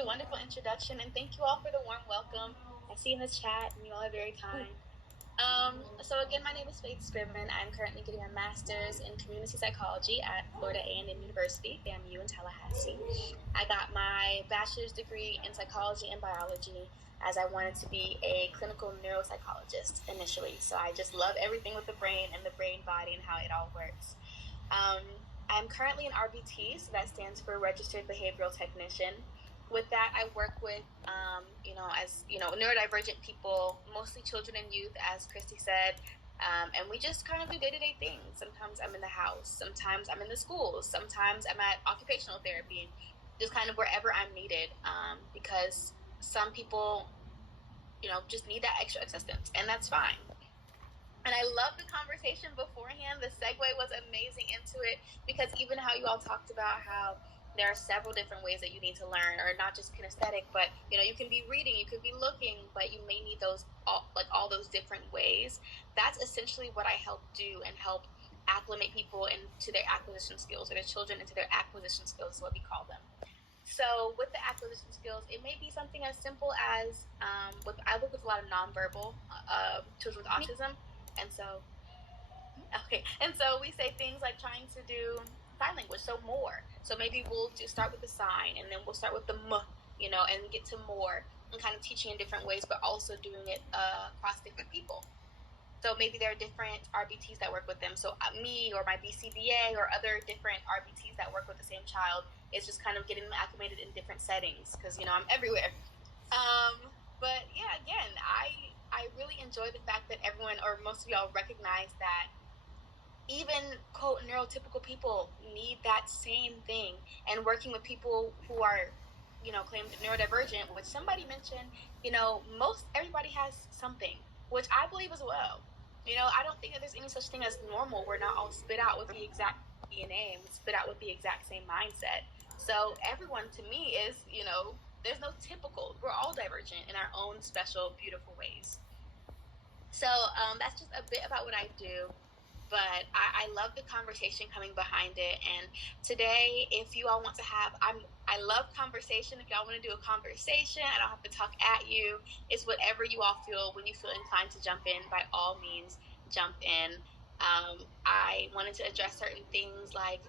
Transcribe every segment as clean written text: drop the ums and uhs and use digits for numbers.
the wonderful introduction, and thank you all for the warm welcome. I see in the chat, and you all are very kind. So again, my name is Faith Scriven. I'm currently getting a master's in community psychology at Florida A&M University, FAMU in Tallahassee. I got my bachelor's degree in psychology and biology as I wanted to be a clinical neuropsychologist initially. So I just love everything with the brain and the brain body and how it all works. I'm currently an RBT, so that stands for Registered Behavioral Technician. With that, I work with, neurodivergent people, mostly children and youth, as Christy said, and we just kind of do day-to-day things. Sometimes I'm in the house, sometimes I'm in the schools, sometimes I'm at occupational therapy, just kind of wherever I'm needed, because some people, just need that extra assistance, and that's fine. And I love the conversation beforehand. The segue was amazing into it, because even how you all talked about how there are several different ways that you need to learn, or not just kinesthetic, but you can be reading, you could be looking, but you may need those all those different ways. That's essentially what I help do, and help acclimate people into their acquisition skills, or their children into their acquisition skills is what we call them. So with the acquisition skills, it may be something as simple as I work with a lot of nonverbal children with autism. And so we say things like trying to do sign language, so more. So maybe we'll just start with the sign, and then we'll start with the m, and get to more, and kind of teaching in different ways, but also doing it across different people. So maybe there are different RBTs that work with them. So me or my BCBA or other different RBTs that work with the same child is just kind of getting them acclimated in different settings, because I'm everywhere. But yeah, again, I really enjoy the fact that everyone, or most of y'all, recognize that even quote neurotypical people need that same thing. And working with people who are claimed neurodivergent, which somebody mentioned, most everybody has something, which I believe as well. I don't think that there's any such thing as normal. We're not all spit out with the exact DNA, and we spit out with the exact same mindset. So everyone, to me, is there's no typical. We're all divergent in our own special, beautiful ways. So that's just a bit about what I do. But I love the conversation coming behind it. And today, if you all want to have, I love conversation. If y'all want to do a conversation, I don't have to talk at you. It's whatever you all feel. When you feel inclined to jump in, by all means, jump in. I wanted to address certain things like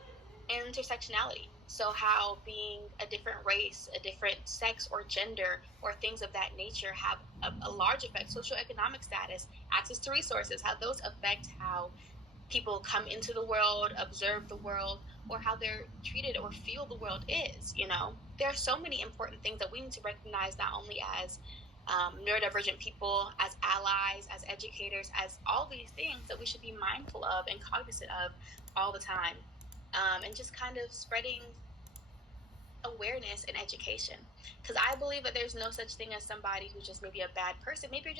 intersectionality. So how being a different race, a different sex or gender, or things of that nature have a large effect. Socioeconomic status, access to resources, how those affect how people come into the world, observe the world, or how they're treated or feel the world is. There are so many important things that we need to recognize, not only as neurodivergent people, as allies, as educators, as all these things that we should be mindful of and cognizant of all the time, and just kind of spreading awareness and education, because I believe that there's no such thing as somebody who's just maybe a bad person. Maybe you're just